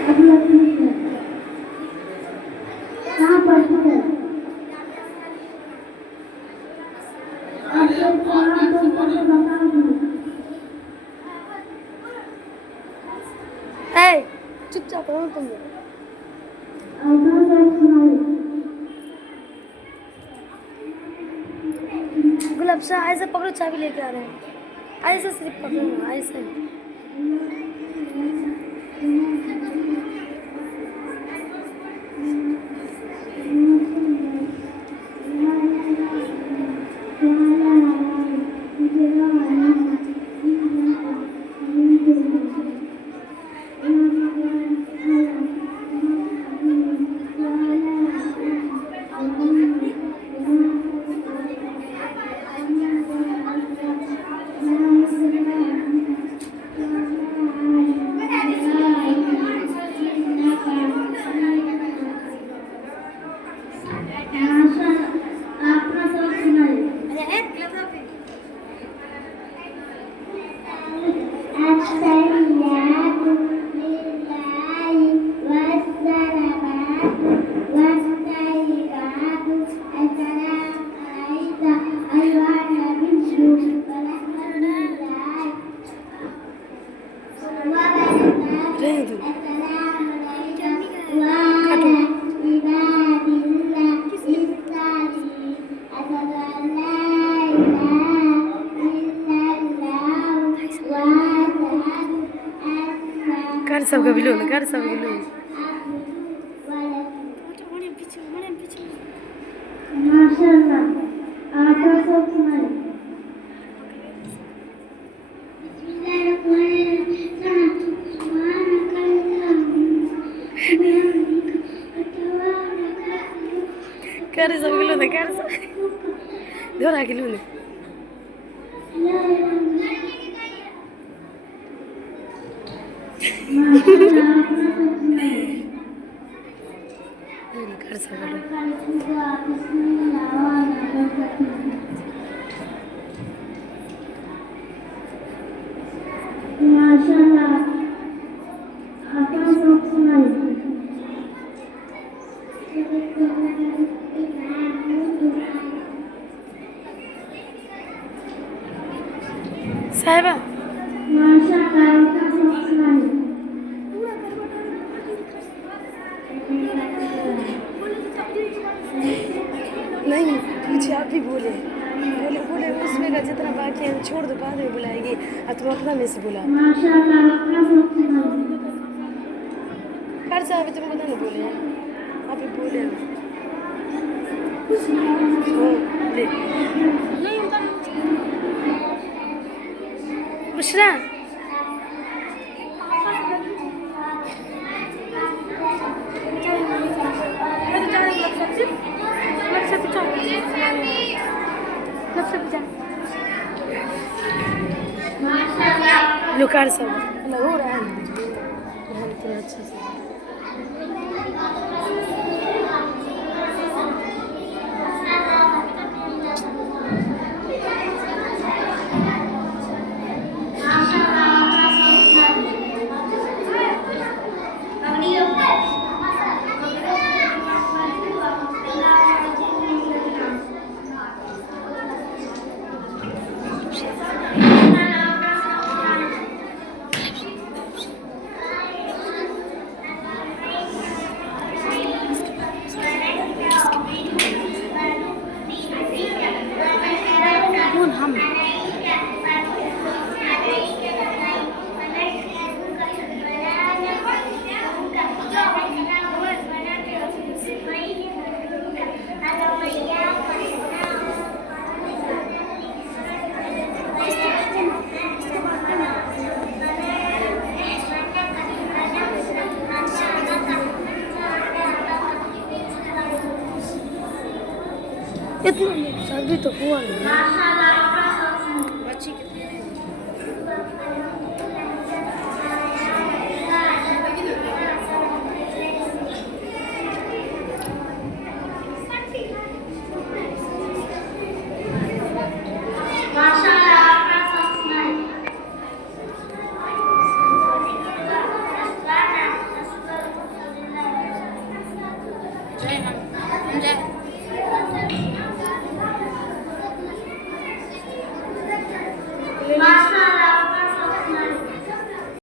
कहाँ पढ़ती है? आपको कहाँ पढ़ते हैं बताओगी? चुपचाप रहो तुम। अपना सब सुनाओ। गुलाब शाह ऐसे पकड़ो, चाबी लेके आ रहे हैं। ऐसे सिर्फ पकड़ो, ऐसे। अपना सब सुनाओ। रहने दो। कर सबका बिलो ना, कर सबका बिलो। माशाल्लाह, आपका सब सुनाओ। कर सब बिलो ना, कर सब दोहरा के लो ना। कर सब बिलो। माशाल्लाह, आपका सब सुनाओ। साहिबा माशाल्लाह, आपका सब सुनाओ। नहीं पूछे, आप भी बोले बोले बोले उसमें का जितना बाकी है छोड़ दो, बाद में बुलाएंगे। अब तुम अपना में से बोला। माशाल्लाह, आपका सब सुनाओ। कर साहब तुम पता नहीं बोले, आप भी बोले। ले बुशरा लो कर सब हो रहा है अच्छा से। कौन हम? इतना सर्दी तो हुआ नहीं। बच्ची जय हिंद जय मास्टर